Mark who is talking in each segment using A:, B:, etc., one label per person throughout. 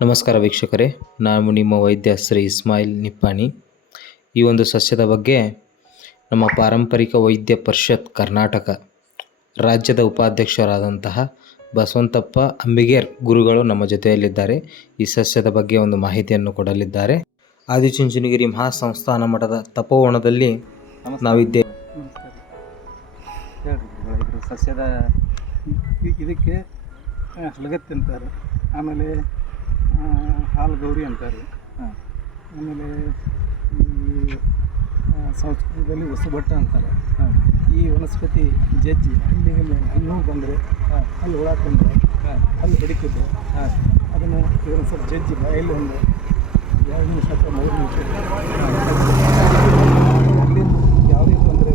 A: ನಮಸ್ಕಾರ ವೀಕ್ಷಕರೇ, ನಾನು ನಿಮ್ಮ ವೈದ್ಯ ಶ್ರೀ ಇಸ್ಮಾಯಿಲ್ ನಿಪ್ಪಾಣಿ. ಈ ಒಂದು ಸಸ್ಯದ ಬಗ್ಗೆ ನಮ್ಮ ಪಾರಂಪರಿಕ ವೈದ್ಯ ಪರಿಷತ್ ಕರ್ನಾಟಕ ರಾಜ್ಯದ ಉಪಾಧ್ಯಕ್ಷರಾದಂತಹ ಬಸವಂತಪ್ಪ ಅಂಬಿಗೇರ್ ಗುರುಗಳು ನಮ್ಮ ಜೊತೆಯಲ್ಲಿದ್ದಾರೆ. ಈ ಸಸ್ಯದ ಬಗ್ಗೆ ಒಂದು ಮಾಹಿತಿಯನ್ನು ಕೊಡಲಿದ್ದಾರೆ. ಆದಿಚುಂಚನಗಿರಿ ಮಹಾಸಂಸ್ಥಾನ ಮಠದ ತಪೋವನದಲ್ಲಿ ನಾವಿದ್ದೇವೆ
B: ಸಸ್ಯದ ಇದಕ್ಕೆ ಹಲಗತ್ತಿಂತಾರೆ ಆಮೇಲೆ ಹಾಲು ಗೌರಿ ಅಂತಾರೆ. ಆಮೇಲೆ ಈ ಸಂಸ್ಕೃತದಲ್ಲಿ ಹೊಸಬಟ್ಟ ಅಂತಾರೆ. ಈ ವನಸ್ಪತಿ ಜಜ್ಜಿ ಹಲ್ಲಿಗೆ ಹಣ್ಣು ಬಂದರೆ ಅಲ್ಲಿ ಹುಳ ತಂದರೆ ಅಲ್ಲಿ ಹೊಡಿತಿದ್ದೆ ಅದನ್ನು ಇದನ್ನು ಸ್ವಲ್ಪ ಜಜ್ಜಿ ಬಾಯಲ್ಲಿ ಒಂದು ಎರಡು ನಿಮಿಷ ಅಲ್ಲಿಂದ ಯಾವುದೇ ತೊಂದರೆ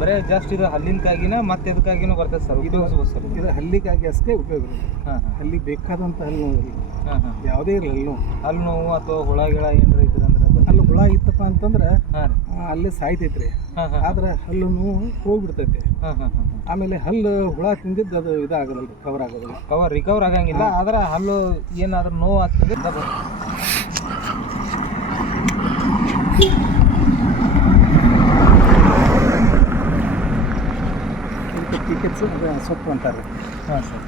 C: ಬರೇ ಜಸ್ಟ್ ಇದು ಹಲ್ಲಿನಕಾಗಿನ ಮತ್ತೆ ಇದಕ್ಕಾಗಿನೂ ಬರ್ತದೆ ಸರ್ ಉಪಯೋಗಿಸ್ಬೋದು ಸರ್.
B: ಇದು ಹಲ್ಲಿಗಾಗಿ ಅಷ್ಟೇ ಉಪಯೋಗ.
C: ಹಾಂ
B: ಹಲ್ಲಿಗೆ ಬೇಕಾದಂಥ ಹಲ್ಲು ನೋವು
C: ಹಾಂ ಹಾಂ.
B: ಯಾವುದೇ ಇರಲಿ ಹಲ್ಲು. ನೋವು
C: ಹಲ್ಲು ನೋವು ಅಥವಾ ಹುಳ ಗಿಳ ಏನಾರ ಇದ್ರಂದ್ರೆ
B: ಅಲ್ಲಿ ಹುಳ ಇತ್ತಪ್ಪ ಅಂತಂದ್ರೆ ಅಲ್ಲೇ ಸಾಯ್ತೈತ್ರಿ. ಆದ್ರೆ ಹಲ್ಲು ನೋವು ಹೋಗ್ಬಿಡ್ತೈತಿ.
C: ಹಾ ಹಾಂ ಹಾಂ
B: ಆಮೇಲೆ ಹಲ್ಲು ಹುಳ ತಿಂದಿದ್ದು ಅದು ಇದಾಗಲ್ಲ ಕವರ್ ಆಗೋದಿಲ್ಲ.
C: ಕವರ್ ರಿಕವರ್ ಆಗಂಗಿಲ್ಲ. ಆದ್ರೆ ಹಲ್ಲು ಏನಾದ್ರೂ ನೋವು ಆಗ್ತದೆ
B: ಅದು ಸೊಪ್ಪು ಅಂತಾರೆ.
C: ಹಾಂ ಸರ್.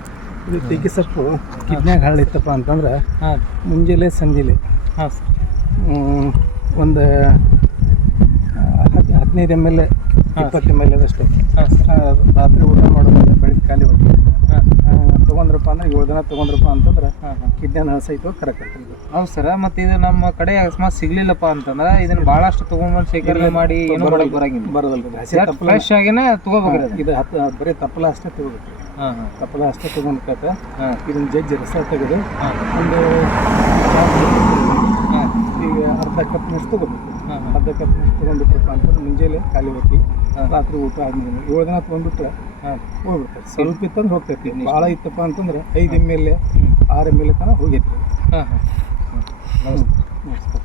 B: ಇದು ಟೀಕೆ ಸೊಪ್ಪು ಕಿಡ್ನ್ಯಾಗ ಹರಳಿತ್ತಪ್ಪ ಅಂತಂದ್ರೆ
C: ಹಾಂ.
B: ಮುಂಜಾನೆ ಸಂಜೆಲೆ.
C: ಹಾಂ ಸರ್.
B: ಒಂದು ಹತ್ತು ಹದಿನೈದು ಎಂ ಎಲ್ ಇಪ್ಪತ್ತು ಎಂ ಎಲ್ ಅದಷ್ಟು
C: ಹಾಂ ಸರ್
B: ಆ, ರಾತ್ರಿ ಊಟ ಮಾಡೋದು ಬೆಳಿಗ್ಗೆ ಖಾಲಿ ಹೊಟ್ಟೆ
C: ಹಾಂ
B: ತೊಗೊಂಡ್ರಪ್ಪ ತಗೊಂಡ್ರಪ್ಪ ಅಂತಂದ್ರೆ ಕಿಡ್ನ್ಯಾನ ಸಹಿತ ಕರೆಕ್ಟ್ ಆಗ್ತದೆ
C: ಹೌದು ಸರ್ ಮತ್ತೆ ಇದು ನಮ್ಮ ಕಡೆ ಅಕಸ್ಮಾತ್ ಸಿಗ್ಲಿಲ್ಲಪ್ಪ ಅಂತಂದ್ರೆ ಇದನ್ನ ಭಾಳಷ್ಟು ತಗೊಂಡ್ಬಂದು ಶೇಖರಣೆ ಮಾಡಿ ಏನು ಮಾಡಕ್ ಬರಂಗಿಲ್ಲ.
B: ತಪ್ಪಲ
C: ಫ್ರೆಶ್ ಆಗಿನೇ ತಗೋಬೇಕ್ರಿ
B: ಇದು ಹತ್ತು ಬರೀ ತಪ್ಪಲ ಅಷ್ಟೇ ತಗೋಬೇಕು.
C: ಹಾಂ ಹಾಂ.
B: ತಪ್ಪಲ ಅಷ್ಟೇ ತೊಗೊಂಡ್ಕತ್ತ
C: ಹಾಂ.
B: ಇದನ್ನ ಜಜ್ಜಿ ರಸ ತೆಗೆದು ಒಂದು
C: ಹಾಂ.
B: ಈಗ ಅರ್ಧ ಕಪ್ ನಷ್ಟು ತಗೋಬೇಕು. ಅರ್ಧ ಕಪ್ ನಷ್ಟು ತೊಗೊಂಡ್ಬಿಟ್ರಪ್ಪ ಅಂತಂದ್ರೆ ಮುಂಜಾನೆ ಖಾಲಿ ಹೊಟ್ಟಿ
C: ಹಾಂ.
B: ರಾತ್ರಿ ಊಟ ಆದ್ಮೇಲೆ ಏಳು ದಿನ ತೊಗೊಂಡ್ಬಿಟ್ರೆ ಸ್ವಲ್ಪ ಇತ್ತಂದ್ರೆ ಹೋಗ್ತೈತಿ. ಭಾಳ ಇತ್ತಪ್ಪ ಅಂತಂದ್ರೆ ಐದು ಎಂ ಎಲ್
C: ಎ
B: ಆರು ಎಂ ಎಲ್ ತನಕ ಹೋಗೈತಿ.
C: ಹಾಂ ಹಾಂ. ನಮಸ್ತೆ.
B: ನಮಸ್ಕಾರ